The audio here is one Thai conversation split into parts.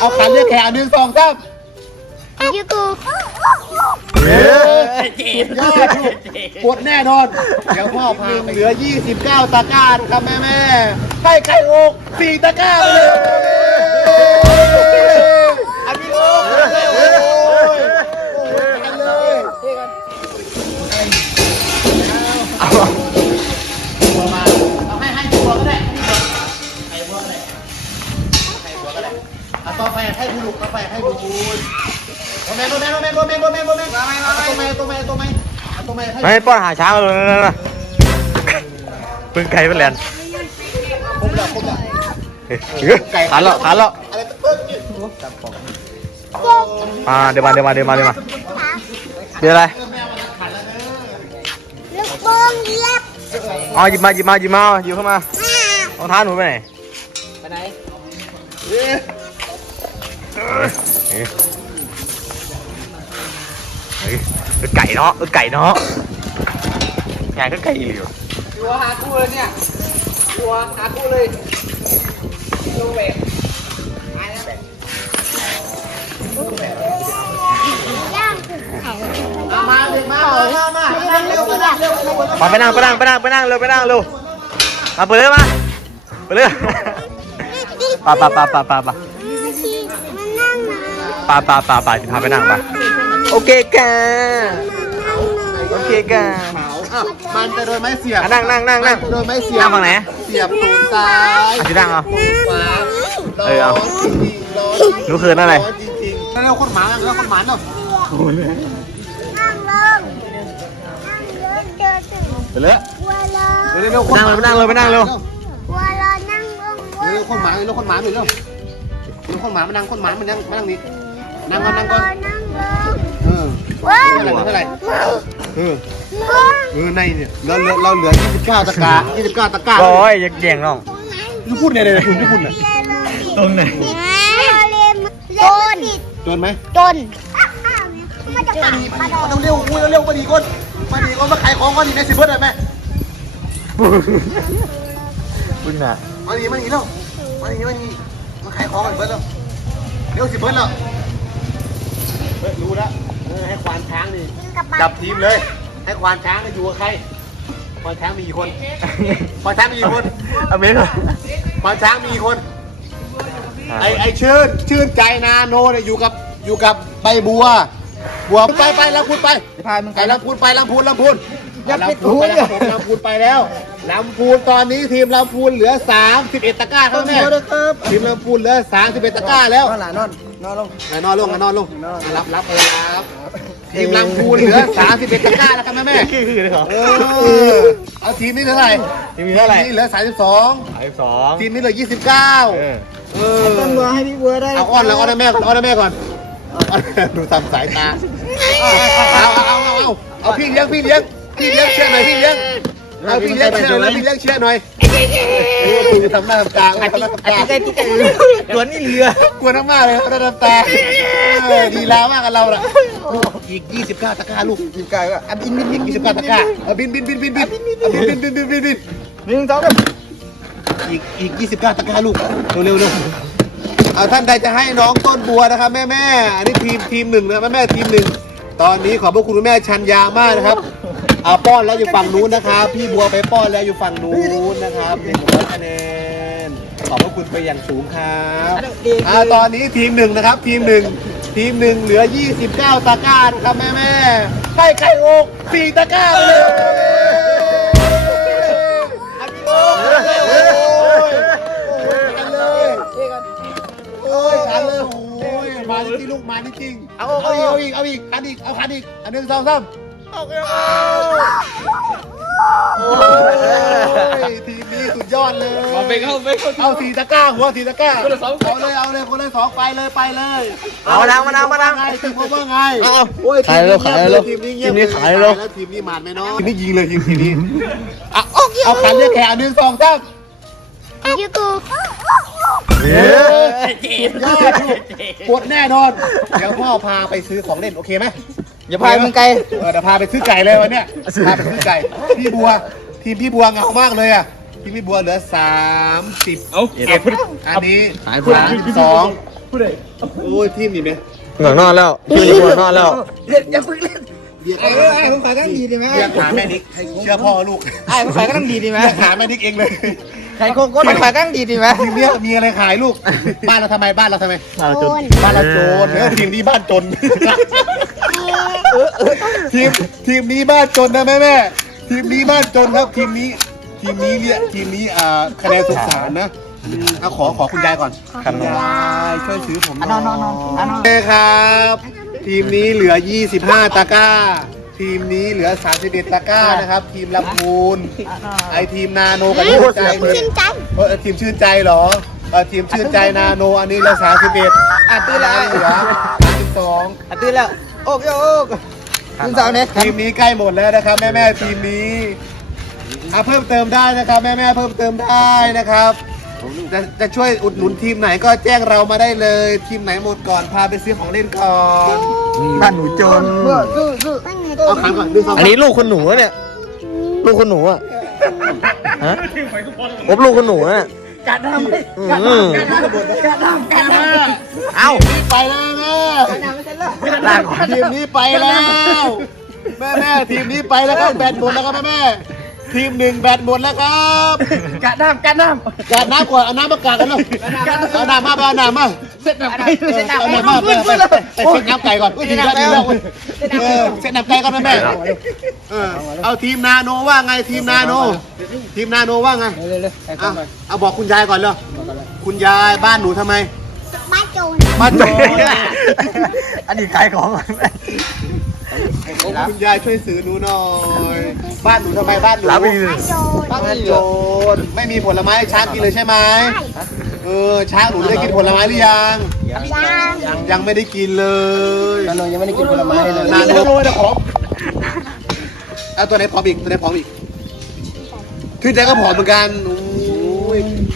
เอาขันเรียกแขกหนึ่งสองสามยูทูบเฮ้ยสุดยอดลูกกดแน่นอน เดี๋ยวพ่อพาไปเหลือ 29 ตะกร้าครับแม่แม่ๆให้ไก่อกสี่ตะกร้าไปเลย ไม่ป้อนหาช้างเลยนั่นน่ะปืนไก่เป็นแหลนครบแล้วครบแล้วขาเลาะขาเลาะอะไรเปิ้ลเนี่ยมาเดี๋ยวมาเดี๋ยวมาเดี๋ยวมาเดี๋ยวมาเดี๋ยวอะไรลูกโป่งเล็บอ๋อหยิบมาหยิบมาหยิบมาหยิบเข้ามาเอาท้าหนูไปไหนไปไหน เอ๊ะเอ๊ะเฮ้ยเออไก่เนาะเออไก่เนาะงานก็ไก่เหลียวตัวหาคู่เลยเนี่ยตัวหาคู่เลยลงเวทย่างคือไข่มาเด็กมามามามาเร็วมาเร็วเร็วมาไปนั่งไปนั่งไปนั่งไปนั่งเร็วไปนั่งเร็วมาเปิดเลยมาเปิดเลยป่าป่าป่าป่าป่าป่าที่มันนั่งนะป่าป่าป่าป่าจะพาไปนั่งป่ะโอเคกันโอเคกันขาวอะมันจะโดนไม้เสียบอะนั่งนั่งนั่งนั่งโดนไม้เสียบนั่งฝั่งไหน เสียบตูดซ้ายอะที่นั่งเอา ขวาเออเอาร้นจริงๆร้อนหนูคืนอะไร ร้อนจริงๆแล้วคนหมาแล้วคนหมาเนาะนั่งลงนั่งลงเจอถึงไปเลยวัวรอเร็วๆคนนั่งเลยไปนั่งเลยไปนั่งเร็ว วัวรอนั่งลงวัวเร็วคนหมาเร็วคนหมาหน่อยเร็วเร็วคนหมามานั่งคนหมามานั่งมานั่งนี่นั่งก่อนนั่งก่อนนั่งลง เออว้าเท่าไหร่เท่าไหร่เออลงเออในเนี่ยเราเหลือเราเหลือ29ตะกร้า29ตะกร้าโอ้ยอย่าแย่งน้องตรงไหนจะพูดเนี่ยเลยคุณจะพูดเนี่ยตรงไหนเลมจนจนไหมจนมาจากป่ามาดอมาเร็วๆอุ้ยเร็วๆมาดีก่อนมาดีก่อนมาขายของก่อนดีในสิบเบิร์ดได้ไหมคุณน่ะมาดีมาดีแล้วมาดีมาดีมาขายของก่อนเบิร์ดแล้วเร็วสิบเบิร์ดแล้วเฮ้ยรู้แล้วเออให้ควานช้างนี่กินกับปลาจับทีมเลย ให้ควานช้างอยู่กับใครควานช้างมีกี่คนควานช้างมีกี่คนอเมริกาควานช้างมีกี่คน ไอไอชื่นชื่นใจนาโนเนี่ยอยู่กับอยู่กับใบบัว บัวไปไปลำพูนไปจะพามึงไปลำพูนไปลำพูนลำพูนอย่าปิดลำพูนหูไปอย่าแล้วผมลำพูนไปแล้วลำพูนตอนนี้ทีมลำพูนเหลือ 31 ตะกร้าครับแม่ครับทีมลำพูนเหลือ 31 ตะกร้าแล้วนอนหลานอนนอนลงอะนอนลงอะนอนลงอะรับรับไปรับ ทีมลำพูนเหลือ31ตะกร้าแล้วครับแม่แม่คือคือเลยเหรอเออเอาทีมนี้เท่าไหร่ทีมนี้เท่าไหร่ทีมนี้เหลือสายสอง32ทีมนี้เหลือ29เออเออต้องรอให้พี่บัวได้เอาอ้อนแล้วอ้อนให้แม่ก่อนอ้อนให้แม่ก่อนอ้อนดูตามสายตาเอาเอาเอาเอาเอาพี่เลี้ยงพี่เลี้ยงพี่เลี้ยงเชื่อหน่อยพี่เลี้ยง เอาพี่เลี้ยงเชื่อหน่อยพี่เลี้ยงเชื่อหน่อยโอ้โหทำหน้าทำตาทำหน้าทำตาตัวนี้เรือกลัวมากเลยทำหน้าทำตาเออดีลามากกับเราล่ะลูกอีก29ตะกร้าลูกจีบไก่ก็อะบินบินบิน29ตะกร้าเอาบินบินบินบินบินเอาบินบินบินบินบินบินหนึ่งสองสามอีกอีก29ตะกร้าลูกเร็วเร็วเร็วเอาท่านใดจะให้น้องต้นบัวนะครับแม่แม่อันนี้ทีมทีมหนึ่งนะแม่แม่ทีมหนึ่งตอนนี้ขอบพระคุณแม่ชันยามากนะครับเอาป้อนแล้วอยู่ฝั่งนู้นนะครับพี่บัวไปป้อนแล้วอยู่ฝั่งนู้นนะครับหนึ่งร้อยคะแนนขอบพระคุณไปอย่างสูงครับอ่าตอนนี้ทีมหนึ่งนะครับ ทีมหนึ่งทีมหนึ่งเหลือ 29 ตะกร้านะครับแม่แม่ไก่ไก่อกสี่ตะกร้าไปเลยอันนี้โอ้ยโอ้ยโอ้ยกันเลยโอ้ยกันเลยโอ้ยมาจริงๆลูกมาจริงๆเอาเอาอีก เอาอีก เอาอีกเอาคันอีก อันหนึ่งสองสาม โอ้ยทีมนี้สุดยอดเลยเอาไปเข้าไปเข้าเอาสีตะกร้าหัวสีตะกร้าคนละสองเอาเลยเอาเลยคนละสองไปเลยไปเลยเอามานั่งมานั่งมานั่งไงทีมเขาว่าไงเอาเอาโอ้ยขายเร็วขายเร็วทีมนี้เงียบทีมนี้ขายเร็วแล้วทีมนี้หมาดไหมเนาะทีมนี้ยิงเลยทีมทีมนี้อะเอาขันเรียกแขกหนึ่งสองสามยูทูบเฮ้ยสุดยอดลูกกดแน่นอน เดี๋ยวพ่อพาไปซื้อของเล่นโอเคไหม อย่าพายมึงไกลเออเดี๋ยวพาไปซื้อไก่เลยวันเนี้ยพาไปซื้อไก่ พี่บัว ทีมพี่บัวเหงามากเลยอะ ทีมพี่บัวเหลือสามสิบเอาเอ็ดอันนี้ขายสามสิบสองโอ้ยทีมนี่ไหมเหงือนอนแล้วพี่เหงือนอนแล้วเบียดขาผมขายกันดีดีไหมเบียดขาแม่นิกเชื่อพ่อลูกไอ้ขายก็ต้องดีดีไหมเบียดขาแม่นิกเองเลยขายโคโก้ขายก็ต้องดีดีไหมทีมเนี้ยมีอะไรขายลูก บ้านเราทำไมบ้านเราทำไมมาจนบ้านเราโจรแล้วทีมนี้บ้านจนทีมทีมนี้บ้านจนนะแม่แม่ทีมนี้บ้านจนครับทีมนี้ ทีมนี้เนี่ยทีมนี้อ่าคะแนนสงสารนะอืมเอาขอขอคุณยายก่อนครับคุณยายช่วยซื้อผมหอะนอนนอนนอนอะนอนโอเคครับ ทีมนี้เหลือ 25 ตะกร้า ทีมนี้เหลือ 31 ตะกร้านะครับ ทีมลำพูน ไอทีมนาโนกับชื่นใจชื่นใจเออทีมชื่นใจเหรอเออทีมชื่นใจนาโนอันนี้เหลือ31อะตื่นแล้วเหลือ32อะตื่นแล้วโอ๊กโยโอ๊กตื่นเช้าเนี่ยทีมนี้ใกล้หมดแล้วนะครับแม่แม่ๆทีมนี้อะเพิ่มเติมได้นะครับ แม่แม่ๆเพิ่มเติมได้นะครับ จะจะช่วยอุดหนุนทีมไหนก็แจ้งเรามาได้เลย ทีมไหนหมดก่อนพาไปซื้อของเล่นก่อนบ้านหนูจน เอาขันก่อนดึงสองอันนี้ลูกคนหนูอะเนี่ย ลูกคนหนูอะฮะอบลูกคนหนูอะกัดน้ำอืมกัดน้ำกัดน้ำเอ้าไปแล้วแม่น้ำไม่ใช่เหรอทีมนี้ไปแล้ว แม่แม่ๆทีมนี้ไปแล้วครับแบตหมดแล้วครับแม่แม่ๆ ทีมหนึ่งแบตหมดแล้วครับกัดน้ำกัดน้กาดน้ำก่อนเอาน้ำมากาดกันเลยเอาน้ำมาเอาน้ำมาำเสร็จน้ำไก่เสร็จเอาน้ำไก่น้ำมาไปไปไปเช็ดน้ำไก่ก่อนดีแล้วดีแล้วเออเช็ดน้ำไก่ก่อนแม่แม่เออเอาทีมนาโนว่าไงทีมนาโน ทีมนาโนว่าไงเร็วๆเร็วเอาเอาบอกคุณยายก่อนเลยคุณยายบ้านหนูทำไมบ้านโจรบ้านโจรอันนี้ขายของ คุณยายช่วยซื้อหนูหน่อย บ้านหนูทำไมบ้านหนูรับอีกบ้านโจรบ้านโจรไม่มีผลไม้ให้ช้างกินเลยใช่ไหมเออช้างหนูได้กินผลไม้หรือยัง ยังยังไม่ได้กินเลยนาโนยังไม่ได้กินผลไม้เลยนาโนโรยนะของเอาตัวไหนผอมอีกตัวไหนผอมอีกชื่อใจก็ผอมเหมือนกันโอ้ยชื่อชื่อใจอยู่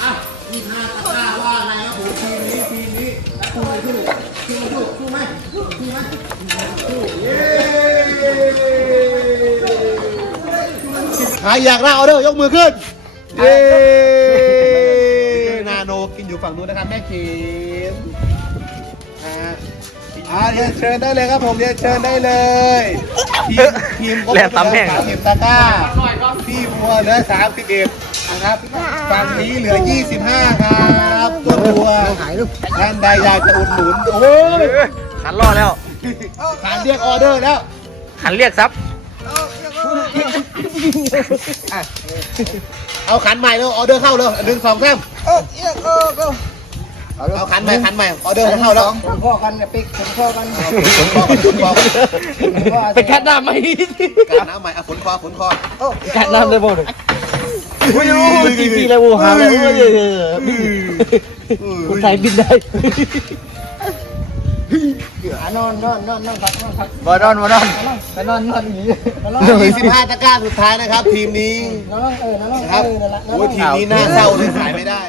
อะยี่ห้าตะกร้าว่าไงครับผมทีมนี้ทีมนี้สู้ไหมสู้สู้สู้สู้ไหมสู้ไหมสู้เย้ ใครอยากได้ออเดอร์ยกมือขึ้นเย้นาโนกินอยู่ฝั่งนู้นนะครับแม่เข็มอ่าอ่าเรียนเชิญได้เลยครับผมเรียนเชิญได้เลยทีมทีมแลตำแห้งสามสิบตะกร้าพี่บัวเหลือสามสิบเอ็ดนะครับฝั่งนี้เหลือยี่สิบห้าครับตัวบัวท่านใดอยากจะอุดหนุนโอ้ยขันรอดแล้วผ่านเรียกออเดอร์แล้วขันเรียกซับ เอาขันใหม่แล้วออเดอร์เข้าเลยหนึ่งสองสามโอ๊กเอ๊ะโอ๊กโอ๊กเอาขันใหม่ขันใหม่ออเดอร์เข้าแล้วผมพ่อกันกับปิ๊กผมพ่อกันฝนคอฝนคอไปกัดน้ำไหมการน้ำใหม่อะฝนคอฝนคอกัดน้ำเลยบ่เลยโอ้ยจีพีเลยวูหาเลยโอ้ยคนไทยบินได้ นอนนอนนอนนอนพักนอนพักบอดอนบอดอนไปนอนนอนอย่างนี้ไปนอนยี่สิบห้าตะกร้าสุดท้ายนะครับ ทีมนี้นอนเออนอนนะเอครับอนั่นแหละโอ้ยทีมนี้น่าเศร้าเลยขายไม่ได้